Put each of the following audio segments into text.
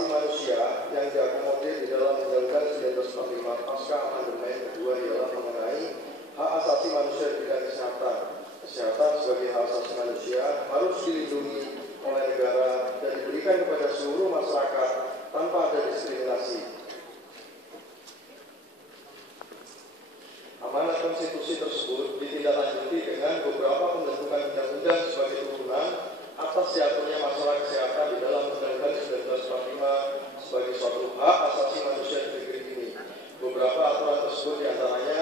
asasi manusia yang diakomodir di dalam Undang-Undang 1945 pasca amandemen kedua ialah mengenai hak asasi manusia di bidang kesehatan. Kesehatan sebagai hak asasi manusia harus dilindungi oleh negara dan diberikan kepada seluruh masyarakat tanpa ada diskriminasi. Amanat konstitusi tersebut ditindaklanjuti dengan beberapa pembentukan undang-undang sebagai turunan atas diaturnya masalah kesehatan di dalam Undang-Undang 1945 sebagai suatu hak asasi manusia di negeri ini. Beberapa aturan tersebut diantaranya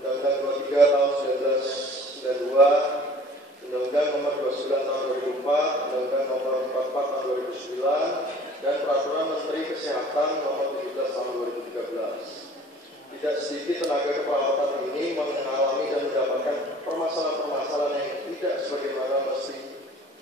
Undang-Undang 23 tahun 1992, Undang-Undang nomor 29 tahun 2004, Undang-Undang nomor 44 tahun 2009, dan Peraturan Menteri Kesehatan nomor 17 tahun 2013. Tidak sedikit tenaga keperawatan ini mengalami dan mendapatkan permasalahan-permasalahan yang tidak sebagaimana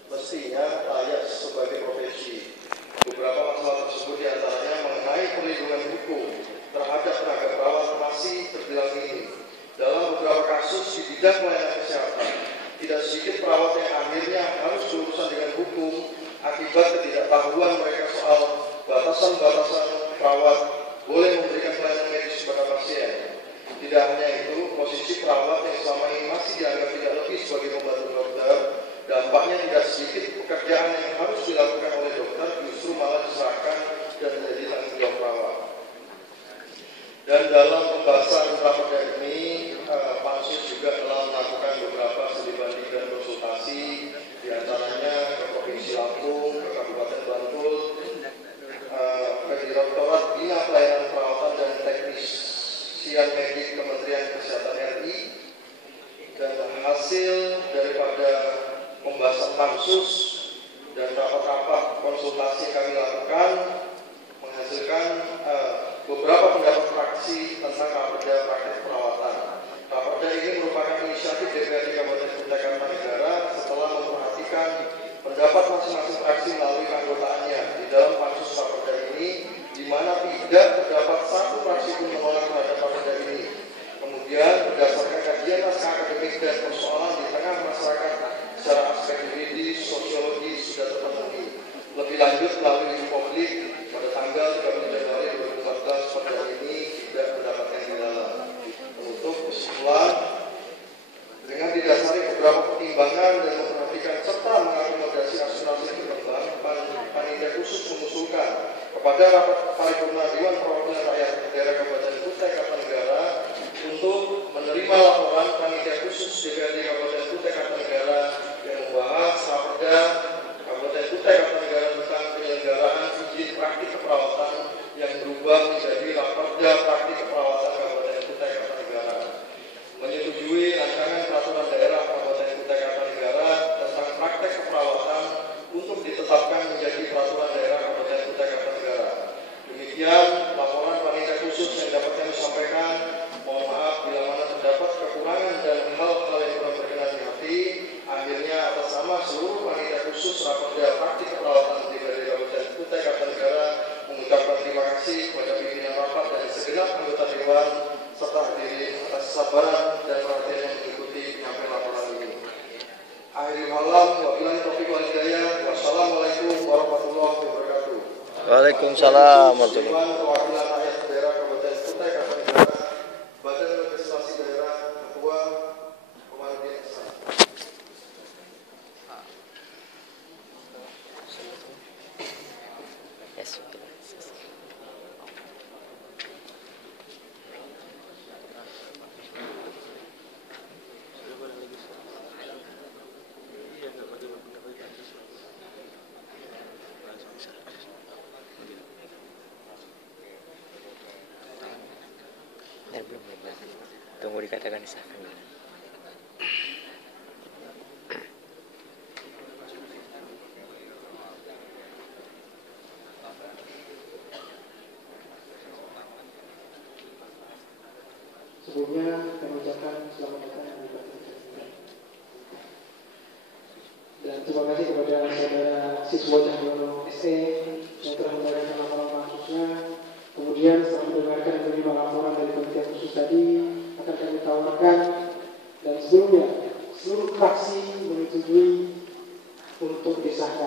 mestinya layak sebagai profesi. Beberapa masalah tersebut diantaranya mengenai perlindungan hukum terhadap tenaga perawat masih terbilang minim. Dalam beberapa kasus di bidang pelayanan kesehatan, tidak sedikit perawat yang akhirnya harus berurusan dengan hukum akibat ketidaktahuan mereka soal batasan-batasan perawat boleh memberikan pelayanan medis kepada pasien. Tidak hanya itu, posisi perawat yang selama ini masih dianggap tidak lebih sebagai pembantu dokter, dampaknya tidak sedikit pekerjaan yang harus dilakukan oleh dokter justru malah diserahkan dan menjadi tanggung jawab perawat. Dan dalam pembahasan raperda ini, Pansus juga telah melakukan beberapa studi banding dan konsultasi, diantaranya ke Provinsi Lampung, ke Kabupaten Bantul, ke Direktorat Bina Pelayanan Perawatan dan Teknisian Medik Kementerian Kesehatan RI, dan hasil daripada pembahasan pansus dan rapat-rapat konsultasi yang kami lakukan menghasilkan beberapa pendapat fraksi tentang raperda praktek perawatan. Raperda ini merupakan inisiatif DPRD Kabupaten Kutai Kartanegara setelah memperhatikan pendapat masing-masing fraksi melalui keanggotaannya di dalam pansus raperda ini, di mana tidak terdapat satu fraksi pun menolak terhadap raperda ini. Kemudian berdasarkan kajian naskah akademik dan persoalan di tengah masyarakat secara aspek yuridis, sosiologi sudah terpenuhi. Lebih lanjut melalui uji publik pada tanggal 30 Januari 2014 perda ini tidak mendapatkan kendala. Untuk kesimpulan, dengan didasari beberapa pertimbangan dan memperhatikan serta mengakomodasi aspirasi berkembang, panitia khusus mengusulkan kepada rapat paripurna Dewan Perwakilan Rakyat Daerah Kabupaten Kutai Kartanegara untuk menerima laporan panitia khusus DPRD Kabupaten Kutai Kartanegara yang membahas raperda Kabupaten Kutai Kartanegara tentang penyelenggaraan izin praktik keperawatan yang berubah menjadi raperda praktik keperawatan Kabupaten Kutai Kartanegara. Menyetujui rancangan peraturan daerah Kabupaten Kutai Kartanegara tentang praktek keperawatan untuk ditetapkan menjadi peraturan daerah Kabupaten Kutai Kartanegara. Demikian laporan panitia khusus yang dapat kami sampaikan. Mohon maaf bila mana terdapat kekurangan dan hal-hal yang kurang berkenan di hati. Akhirnya atas nama seluruh panitia khusus raperda praktik keperawatan di Kabupaten Kutai Kartanegara mengucapkan terima kasih kepada pimpinan rapat dan segenap anggota dewan serta hadirin atas kesabaran dan perhatian yang mengikuti penyampaian laporan ini. Akhirul kalam, wabillahi taufiq wal hidayah. Wassalamualaikum warahmatullahi wabarakatuh. Waalaikumsalam warahmatullahi wabarakatuh. Perwakilan rakyat daerah Kabupaten Kutai Kartanegara, Badan Legislasi Daerah, Ketua Komarudin Hasan. Belum. Tunggu dikatakan disahkan. Sebelumnya kami ucapkan selamat datang di Bapak dan terima kasih kepada saudara siswa Cahyono SE yang telah memberikan laporan pansusnya. Kemudian setelah mendengarkan dan menerima laporan dari panitia khusus tadi, akan kami tawarkan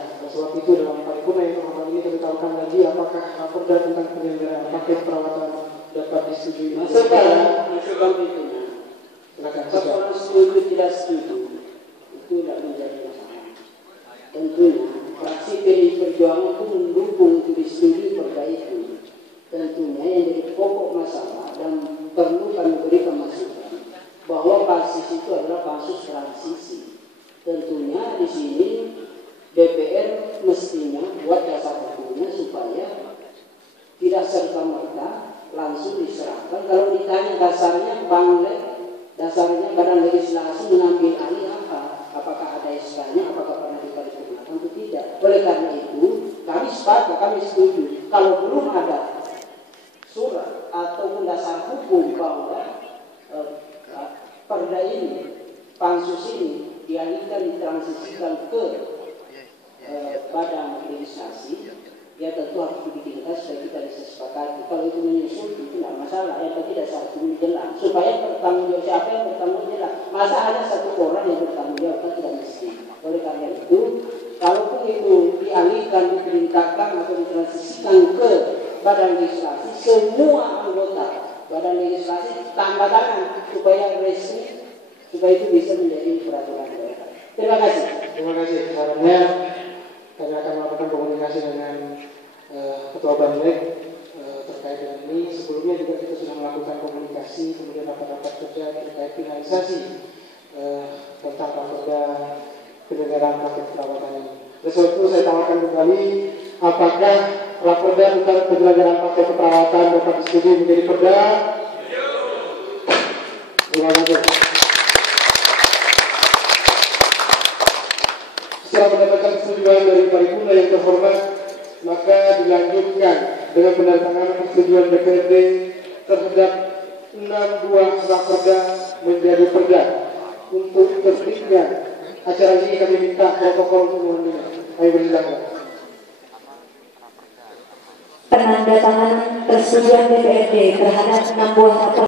Oleh sebab itu dalam paripurna yang terhormat ini kami tawarkan lagi apakah raperda tentang penyelenggaraan paket perawatan dapat disetujui. Masukan itu. Silakan. Kalau setuju tidak setuju itu tidak menjadi masalah. Tentunya fraksi PDI Perjuangan itu mendukung untuk disetujui perda itu. Tentunya yang jadi pokok masalah dan perlu kami berikan masukan bahwa pansus itu adalah pansus transisi. Tentunya di sini DPR mestinya buat dasar hukumnya supaya tidak serta-merta langsung diserahkan. Kalau ditanya dasarnya dasarnya badan legislasi mengambil alih apa? Apakah ada SK-nya? Apakah pernah diparipurnakan? Tentu tidak. Oleh karena itu kami sepakat, kami setuju. Kalau belum ada surat ataupun dasar hukum bahwa perda ini, pansus ini dialihkan, ditransisikan ke badan legislasi, ya tentu harus dibikinkan supaya kita bisa sepakati. Kalau itu menyusul itu tidak masalah, yang penting dasar hukum jelas supaya bertanggung jawab siapa yang bertanggung jelas. Masa hanya satu orang yang bertanggung jawab kan tidak mesti. Oleh karena itu, kalaupun itu dialihkan, diperintahkan atau ditransisikan ke badan legislasi, semua anggota badan legislasi tanda tangan supaya resmi, supaya itu bisa menjadi peraturan daerah. Terima kasih. Terima kasih. Sarannya kami akan melakukan komunikasi dengan Ketua Banlek terkait dengan ini. Sebelumnya juga kita sudah melakukan komunikasi, kemudian rapat-rapat kerja terkait finalisasi tentang raperda penyelenggaraan paket perawatan ini. Oleh sebab itu saya tawarkan kembali apakah raperda tentang penyelenggaraan paket perawatan dapat disetujui menjadi perda? Terima kasih. Setelah mendapatkan persetujuan dari paripurna yang terhormat, maka dilanjutkan dengan penandatanganan persetujuan DPRD terhadap 6 buah raperda menjadi perda. Untuk tertibnya acara ini kami minta protokol untuk mengundinya. Ayo bersilakan. Penandatanganan persetujuan DPRD terhadap 6 buah raperda